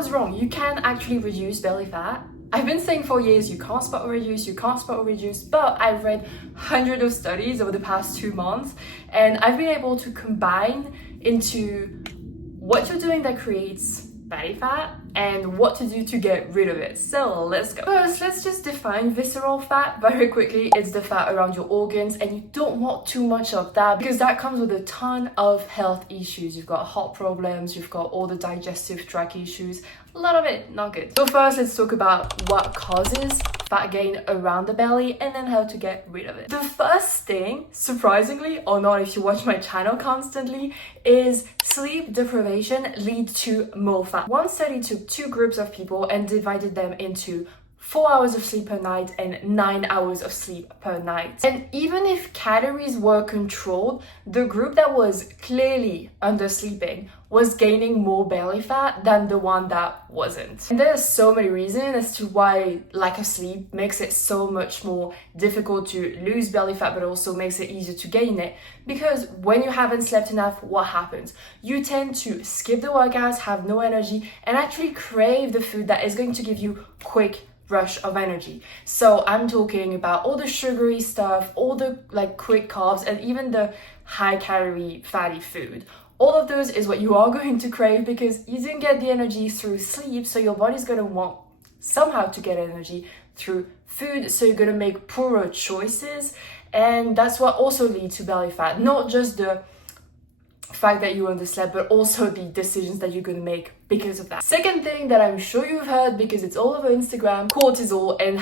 was wrong. You can actually reduce belly fat. I've been saying for years you can't spot or reduce, but I've read hundreds of studies over the past 2 months, and I've been able to combine into what you're doing that creates belly fat and what to do to get rid of it. So let's go. First, let's just define visceral fat very quickly. It's the fat around your organs, and you don't want too much of that because that comes with a ton of health issues. You've got heart problems, you've got all the digestive tract issues, a lot of it not good. So first, let's talk about what causes fat gain around the belly and then how to get rid of it. The first thing, surprisingly or not if you watch my channel constantly, is sleep deprivation leads to more fat. One study took 2 groups of people and divided them into 4 hours of sleep per night and 9 hours of sleep per night. And even if calories were controlled, the group that was clearly undersleeping was gaining more belly fat than the one that wasn't. And there's so many reasons as to why lack of sleep makes it so much more difficult to lose belly fat, but also makes it easier to gain it. Because when you haven't slept enough, what happens? You tend to skip the workouts, have no energy, and actually crave the food that is going to give you quick rush of energy. So I'm talking about all the sugary stuff, all the quick carbs, and even the high calorie fatty food. All of those is what you are going to crave because you didn't get the energy through sleep, so your body's going to want somehow to get energy through food, so you're going to make poorer choices, and that's what also leads to belly fat. Not just the fact that you underslept, but also the decisions that you're going to make because of that. Second thing that I'm sure you've heard because it's all over Instagram, cortisol and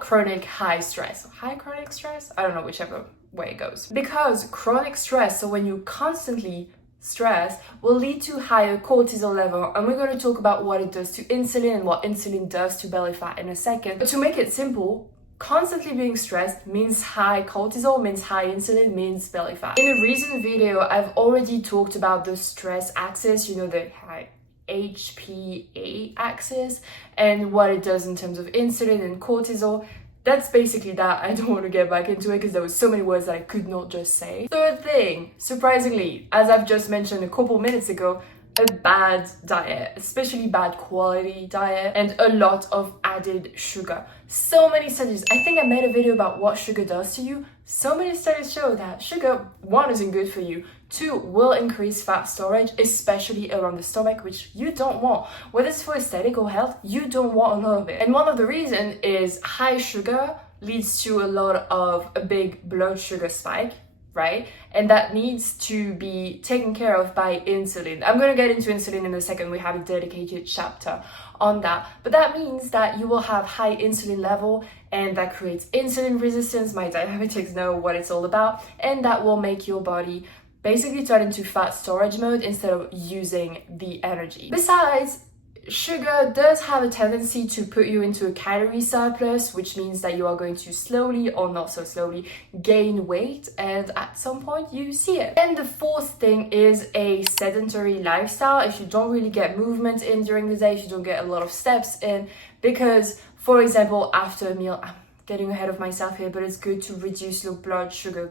chronic high stress. High chronic stress? I don't know, whichever way it goes. Because chronic stress, so when you constantly stress, will lead to higher cortisol level, and we're going to talk about what it does to insulin and what insulin does to belly fat in a second. But to make it simple, constantly being stressed means high cortisol, means high insulin, means belly fat. In a recent video, I've already talked about the stress axis, you know, the high HPA axis, and what it does in terms of insulin and cortisol. That's basically that. I don't want to get back into it because there were so many words that I could not just say. Third thing, surprisingly, as I've just mentioned a couple minutes ago, a bad diet, especially bad quality diet, and a lot of added sugar. So many studies. I think I made a video about what sugar does to you. So many studies show that sugar, 1, isn't good for you, 2, will increase fat storage, especially around the stomach, which you don't want. Whether it's for aesthetic or health, you don't want a lot of it. And one of the reasons is high sugar leads to a lot of a big blood sugar spike, right? And that needs to be taken care of by insulin. I'm going to get into insulin in a second. We have a dedicated chapter on that. But that means that you will have high insulin level, and that creates insulin resistance. My diabetics know what it's all about. And that will make your body basically turn into fat storage mode instead of using the energy. Besides, sugar does have a tendency to put you into a calorie surplus, which means that you are going to slowly or not so slowly gain weight, and at some point you see it. And the fourth thing is a sedentary lifestyle. If you don't really get movement in during the day, if you don't get a lot of steps in, because for example, after a meal, I'm getting ahead of myself here, but it's good to reduce your blood sugar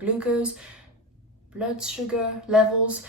levels.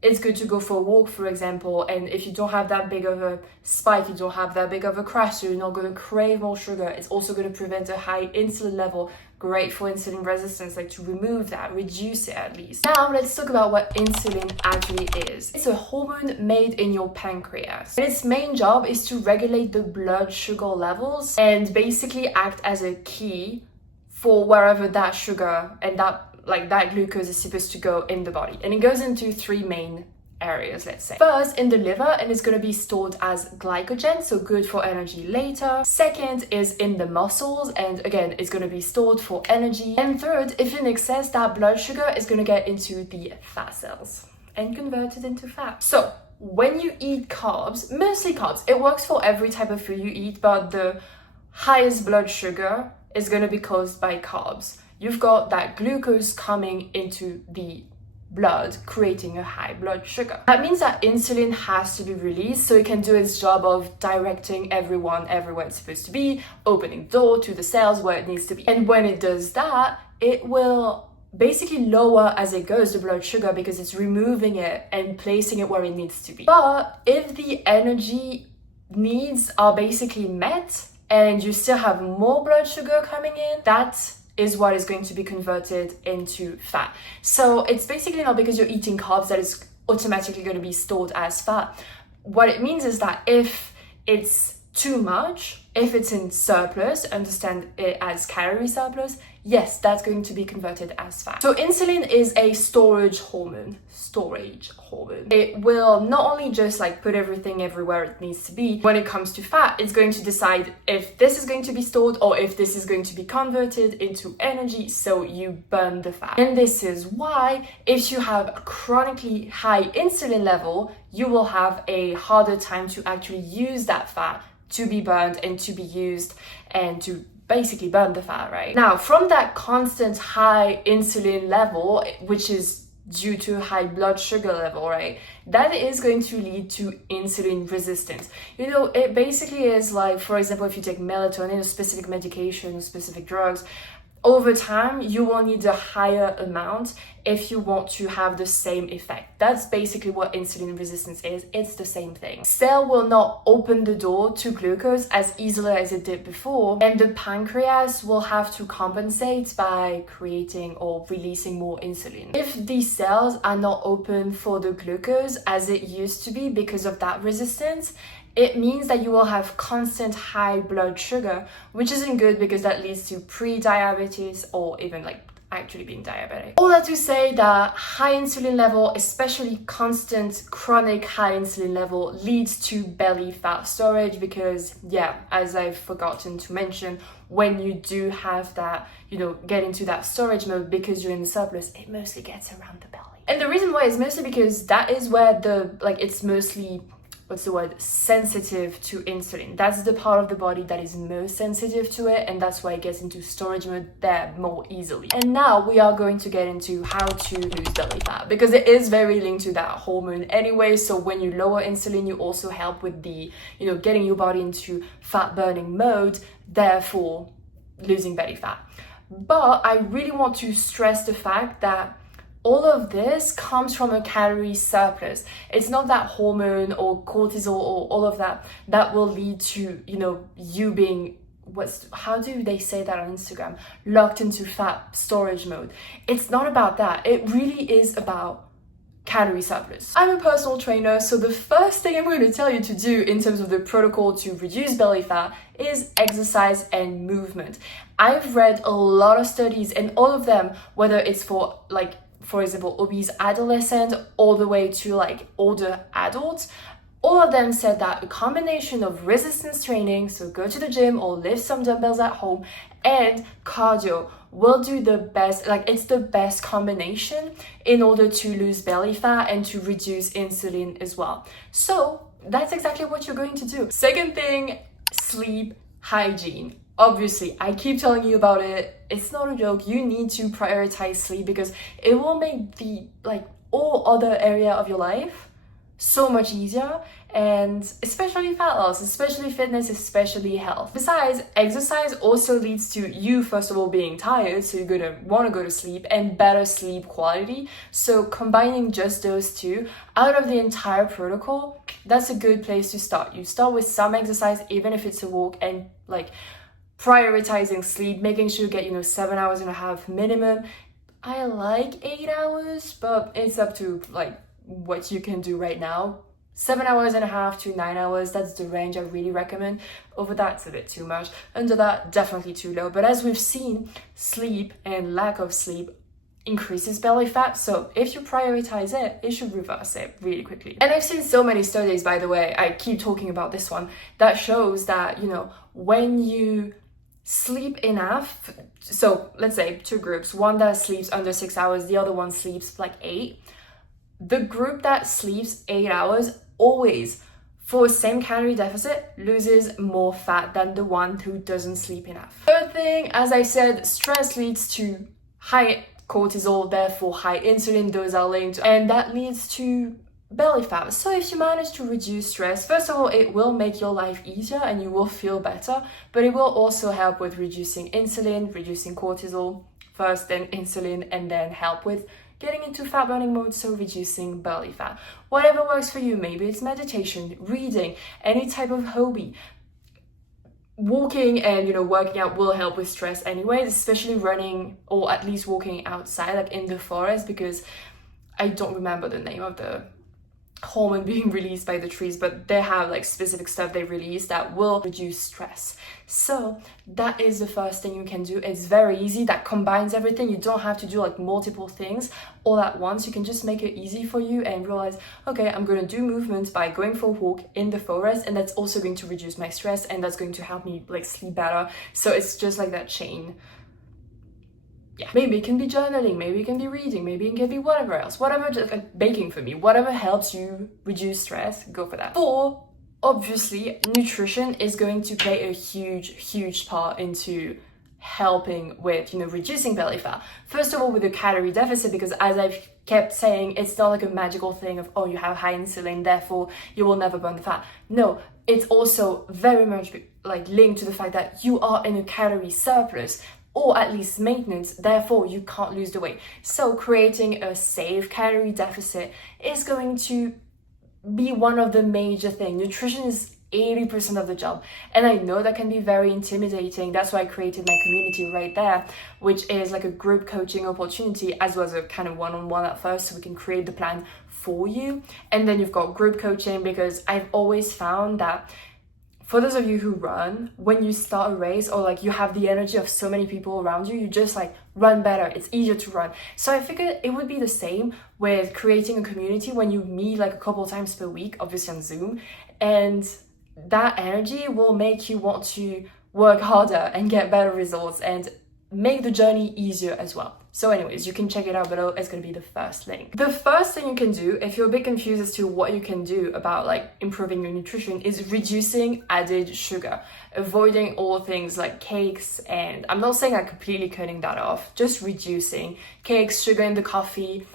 It's good to go for a walk, for example, and if you don't have that big of a spike, you don't have that big of a crash, so you're not going to crave more sugar. It's also going to prevent a high insulin level, great for insulin resistance, like to remove that, reduce it at least. Now let's talk about what insulin actually is. It's a hormone made in your pancreas. And its main job is to regulate the blood sugar levels and basically act as a key for wherever that sugar and that glucose is supposed to go in the body. And it goes into 3 main areas, let's say. First, in the liver, and it's going to be stored as glycogen, so good for energy later. Second is in the muscles, and again, it's going to be stored for energy. And third, if in excess, that blood sugar is going to get into the fat cells and converted into fat. So when you eat carbs, mostly carbs, it works for every type of food you eat, but the highest blood sugar is going to be caused by carbs. You've got that glucose coming into the blood, creating a high blood sugar. That means that insulin has to be released so it can do its job of directing everyone everywhere it's supposed to be, opening door to the cells where it needs to be. And when it does that, it will basically lower as it goes the blood sugar because it's removing it and placing it where it needs to be. But if the energy needs are basically met and you still have more blood sugar coming in, that is what is going to be converted into fat. So it's basically not because you're eating carbs that is automatically going to be stored as fat. What it means is that if it's too much, if it's in surplus, understand it as calorie surplus, yes, that's going to be converted as fat. So insulin is a storage hormone. It will not only just like put everything everywhere it needs to be. When it comes to fat, it's going to decide if this is going to be stored or if this is going to be converted into energy, so you burn the fat. And this is why if you have a chronically high insulin level, you will have a harder time to actually use that fat to be burned and to be used and to basically burn the fat, right? Now, from that constant high insulin level, which is due to high blood sugar level, right, that is going to lead to insulin resistance. You know, it basically is like, for example, if you take melatonin, a specific medication, specific drugs, over time, you will need a higher amount if you want to have the same effect. That's basically what insulin resistance is. It's the same thing. Cell will not open the door to glucose as easily as it did before, and the pancreas will have to compensate by creating or releasing more insulin. If these cells are not open for the glucose as it used to be because of that resistance, it means that you will have constant high blood sugar, which isn't good because that leads to pre-diabetes or even like actually being diabetic. All that to say that high insulin level, especially constant chronic high insulin level, leads to belly fat storage because, yeah, as I've forgotten to mention, when you do have that, you know, get into that storage mode because you're in the surplus, it mostly gets around the belly. And the reason why is mostly because that is where it's mostly, sensitive to insulin. That's the part of the body that is most sensitive to it, and that's why it gets into storage mode there more easily. And now we are going to get into how to lose belly fat, because it is very linked to that hormone anyway. So when you lower insulin, you also help with the, you know, getting your body into fat burning mode, therefore losing belly fat. But I really want to stress the fact that all of this comes from a calorie surplus. It's not that hormone or cortisol or all of that that will lead to, you know, you being, how do they say that on Instagram? Locked into fat storage mode. It's not about that. It really is about calorie surplus. I'm a personal trainer, so the first thing I'm going to tell you to do in terms of the protocol to reduce belly fat is exercise and movement. I've read a lot of studies, and all of them, whether it's for example, obese adolescent all the way to like older adults, all of them said that a combination of resistance training, so go to the gym or lift some dumbbells at home, and cardio will do the best, it's the best combination in order to lose belly fat and to reduce insulin as well. So that's exactly what you're going to do. Second thing, sleep hygiene. Obviously, I keep telling you about it. It's not a joke. You need to prioritize sleep because it will make the all other area of your life so much easier, and especially fat loss, especially fitness, especially health. Besides, exercise also leads to you, first of all, being tired, so you're gonna want to go to sleep, and better sleep quality. So combining just those two out of the entire protocol, that's a good place to start. You start with some exercise, even if it's a walk, and prioritizing sleep, making sure you get 7.5 hours minimum. I like 8 hours, but it's up to what you can do right now. 7.5 hours to 9 hours, that's the range I really recommend. Over that's a bit too much. Under that, definitely too low. But as we've seen, sleep and lack of sleep increases belly fat. So if you prioritize it, it should reverse it really quickly. And I've seen so many studies, by the way, I keep talking about this one, that shows that, when you sleep enough, so let's say two groups, one that sleeps under 6 hours, the other one sleeps 8. The group that sleeps 8 hours always, for same calorie deficit, loses more fat than the one who doesn't sleep enough. Third thing, as I said, stress leads to high cortisol, therefore high insulin. Those are linked, and that leads to belly fat. So if you manage to reduce stress, first of all, it will make your life easier and you will feel better, but it will also help with reducing insulin, reducing cortisol first, then insulin, and then help with getting into fat burning mode, so reducing belly fat. Whatever works for you, maybe it's meditation, reading, any type of hobby. Walking and working out will help with stress anyways, especially running or at least walking outside, like in the forest, because I don't remember the name of the hormone being released by the trees, but they have like specific stuff they release that will reduce stress. So that is the first thing you can do. It's very easy. That combines everything. You don't have to do like multiple things all at once. You can just make it easy for you and realize, okay, I'm going to do movements by going for a walk in the forest, and that's also going to reduce my stress, and that's going to help me like sleep better. So it's just like that chain. Yeah, maybe it can be journaling, maybe it can be reading, maybe it can be whatever else, whatever, just like baking for me, whatever helps you reduce stress, go for that. 4, obviously, nutrition is going to play a huge part into helping with, reducing belly fat. First of all, with the calorie deficit, because as I've kept saying, it's not like a magical thing of, oh, you have high insulin, therefore you will never burn the fat. No, it's also very much like linked to the fact that you are in a calorie surplus, or at least maintenance, therefore you can't lose the weight. So creating a safe calorie deficit is going to be one of the major things. Nutrition is 80% of the job. And I know that can be very intimidating. That's why I created my community right there, which is like a group coaching opportunity, as well as a kind of one-on-one at first, so we can create the plan for you. And then you've got group coaching, because I've always found that for those of you who run, when you start a race or like you have the energy of so many people around you, you just like run better. It's easier to run. So I figured it would be the same with creating a community when you meet like a couple times per week, obviously on Zoom. And that energy will make you want to work harder and get better results and make the journey easier as well. So anyways, you can check it out below. It's going to be the first link. The first thing you can do, if you're a bit confused as to what you can do about like improving your nutrition, is reducing added sugar, avoiding all things like cakes. And I'm not saying like completely cutting that off, just reducing cakes, sugar in the coffee,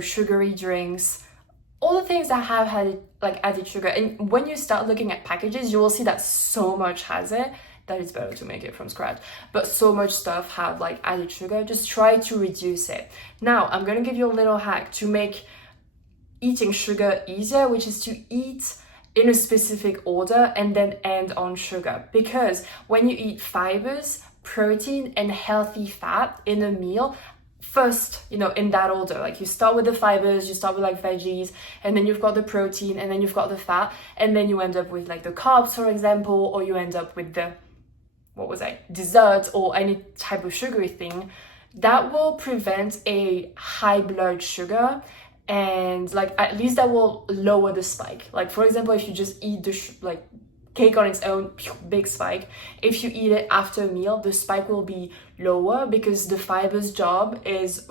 sugary drinks, all the things that have had like added sugar. And when you start looking at packages, you will see that so much has it, that it's better to make it from scratch. But so much stuff have like added sugar. Just try to reduce it. Now, I'm gonna give you a little hack to make eating sugar easier, which is to eat in a specific order and then end on sugar. Because when you eat fibers, protein, and healthy fat in a meal, first, in that order, like you start with the fibers, you start with like veggies, and then you've got the protein, and then you've got the fat, and then you end up with like the carbs, for example, or you end up with the desserts or any type of sugary thing. That will prevent a high blood sugar, and like at least that will lower the spike. Like for example, if you just eat the cake on its own, big spike. If you eat it after a meal, the spike will be lower, because the fiber's job is,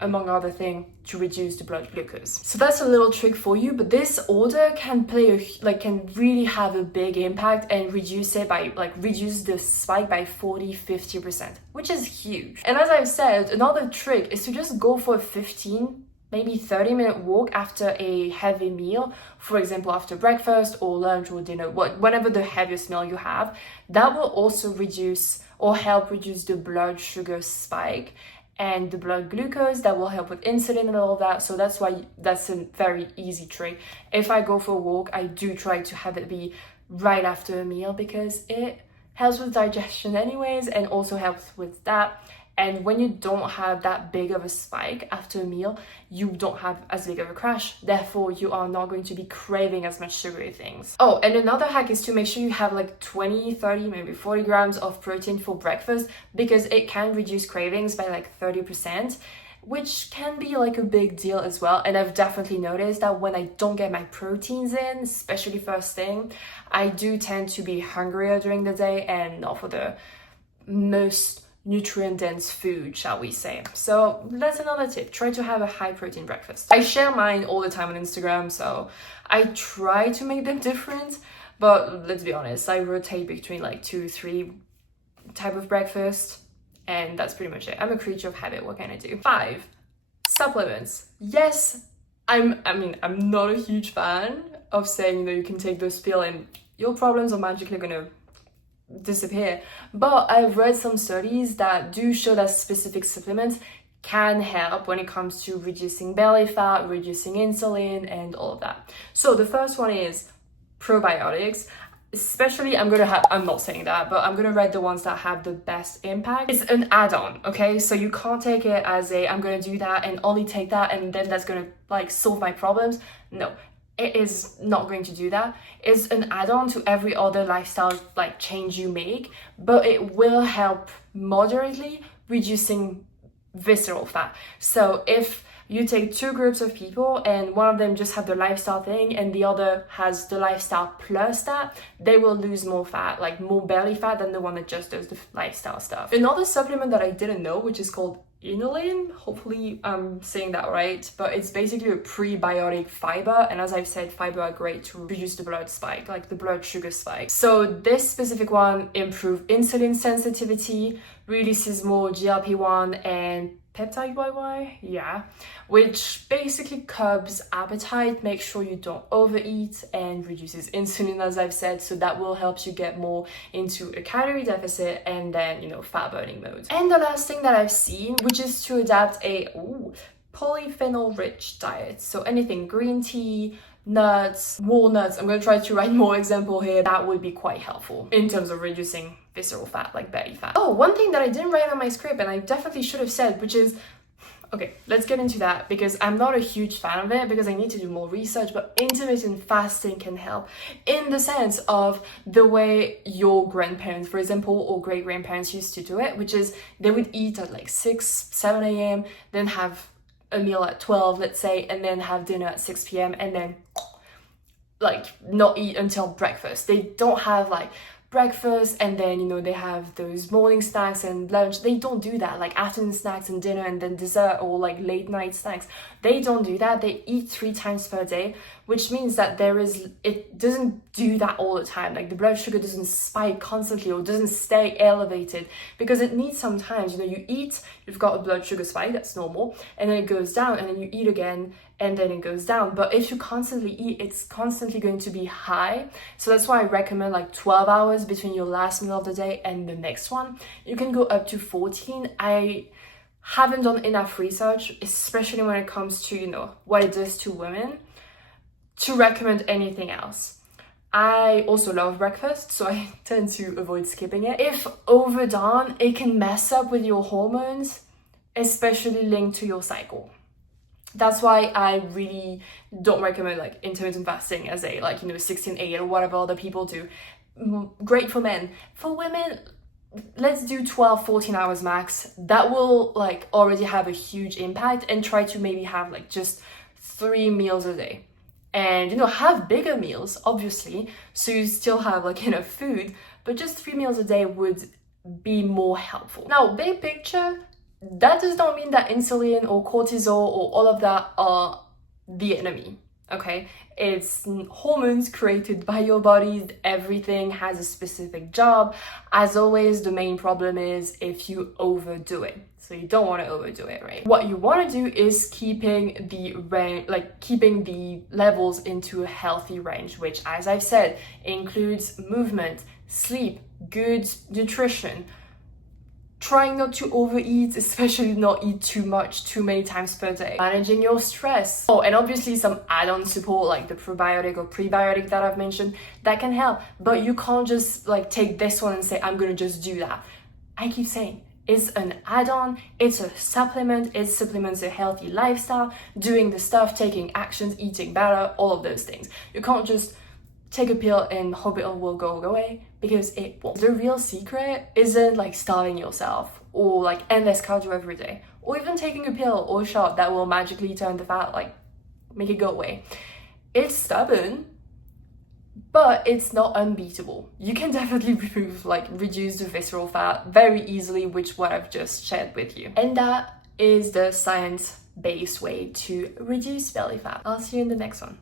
among other things, to reduce the blood glucose. So that's a little trick for you, but this order can can really have a big impact and reduce the spike by 40-50%, which is huge. And as I've said, another trick is to just go for a 15, maybe 30-minute walk after a heavy meal, for example, after breakfast or lunch or dinner, whatever the heaviest meal you have. That will also reduce or help reduce the blood sugar spike and the blood glucose. That will help with insulin and all of that. So that's why that's a very easy trick. If I go for a walk, I do try to have it be right after a meal, because it helps with digestion anyways, and also helps with that. And when you don't have that big of a spike after a meal, you don't have as big of a crash. Therefore, you are not going to be craving as much sugary things. Oh, and another hack is to make sure you have like 20, 30, maybe 40 grams of protein for breakfast, because it can reduce cravings by like 30%, which can be like a big deal as well. And I've definitely noticed that when I don't get my proteins in, especially first thing, I do tend to be hungrier during the day and not for the most nutrient dense food, shall we say. So that's another tip. Try to have a high protein breakfast. I share mine all the time on Instagram, so I try to make them different, but let's be honest, I rotate between like 2-3 type of breakfast, and that's pretty much it. I'm a creature of habit. What can I do? 5, supplements. Yes, I'm not a huge fan of saying, you can take this pill and your problems are magically gonna disappear, but I've read some studies that do show that specific supplements can help when it comes to reducing belly fat, reducing insulin, and all of that. So the first one is probiotics. Especially, I'm not saying that, but I'm gonna rate the ones that have the best impact. It's an add-on, okay? So you can't take it as I'm gonna do that and only take that and then that's gonna like solve my problems. No, it is not going to do that. It's an add-on to every other lifestyle like change you make, but it will help moderately reducing visceral fat. So if you take two groups of people and one of them just have the lifestyle thing and the other has the lifestyle plus that, they will lose more fat, like more belly fat, than the one that just does the lifestyle stuff. Another supplement that I didn't know, which is called L.E.A.N, hopefully I'm saying that right, but it's basically a prebiotic fiber, and as I've said, fiber are great to reduce the blood spike, like the blood sugar spike. So this specific one improves insulin sensitivity, releases more GLP-1 and peptide YY, yeah, which basically curbs appetite, makes sure you don't overeat, and reduces insulin, as I've said, so that will help you get more into a calorie deficit and then, fat burning mode. And the last thing that I've seen, which is to adapt a polyphenol rich diet. So anything green tea, nuts, walnuts, I'm going to try to write more example here, that would be quite helpful in terms of reducing visceral fat, like belly fat. Oh, one thing that I didn't write on my script and I definitely should have said, which is, okay, let's get into that because I'm not a huge fan of it because I need to do more research, but intermittent fasting can help in the sense of the way your grandparents, for example, or great-grandparents used to do it, which is they would eat at like 6, 7 a.m., then have a meal at 12, let's say, and then have dinner at 6 p.m. and then like not eat until breakfast. They don't have like breakfast and then they have those morning snacks and lunch. They don't do that, like afternoon snacks and dinner and then dessert, or like late night snacks. They don't do that. They eat 3 times per day, which means that it doesn't do that all the time. Like the blood sugar doesn't spike constantly or doesn't stay elevated because it needs some time. You eat, you've got a blood sugar spike, that's normal, and then it goes down, and then you eat again and then it goes down. But if you constantly eat, it's constantly going to be high. So that's why I recommend like 12 hours between your last meal of the day and the next one. You can go up to 14. I haven't done enough research, especially when it comes to, what it does to women, to recommend anything else. I also love breakfast, so I tend to avoid skipping it. If overdone, it can mess up with your hormones, especially linked to your cycle. That's why I really don't recommend like intermittent fasting as a 16-8 or whatever other people do. Great for men. For women, let's do 12, 14 hours max. That will like already have a huge impact, and try to maybe have like just 3 meals a day. And have bigger meals, obviously, so you still have like enough food, but just 3 meals a day would be more helpful. Now, big picture, that does not mean that insulin or cortisol or all of that are the enemy, okay? It's hormones created by your body. Everything has a specific job. As always, the main problem is if you overdo it. So you don't want to overdo it, right? What you want to do is keeping the levels into a healthy range, which, as I've said, includes movement, sleep, good nutrition, trying not to overeat, especially not eat too much, too many times per day, managing your stress. Oh, and obviously some add-on support like the probiotic or prebiotic that I've mentioned, that can help. But you can't just like take this one and say, I'm gonna just do that. I keep saying, it's an add-on, it's a supplement, it supplements a healthy lifestyle, doing the stuff, taking actions, eating better, all of those things. You can't just take a pill and hope it all will go away, because it won't. The real secret isn't like starving yourself or like endless cardio every day, or even taking a pill or a shot that will magically turn the fat, like make it go away. It's stubborn, but it's not unbeatable. You can definitely reduce the visceral fat very easily, which what I've just shared with you. And that is the science-based way to reduce belly fat. I'll see you in the next one.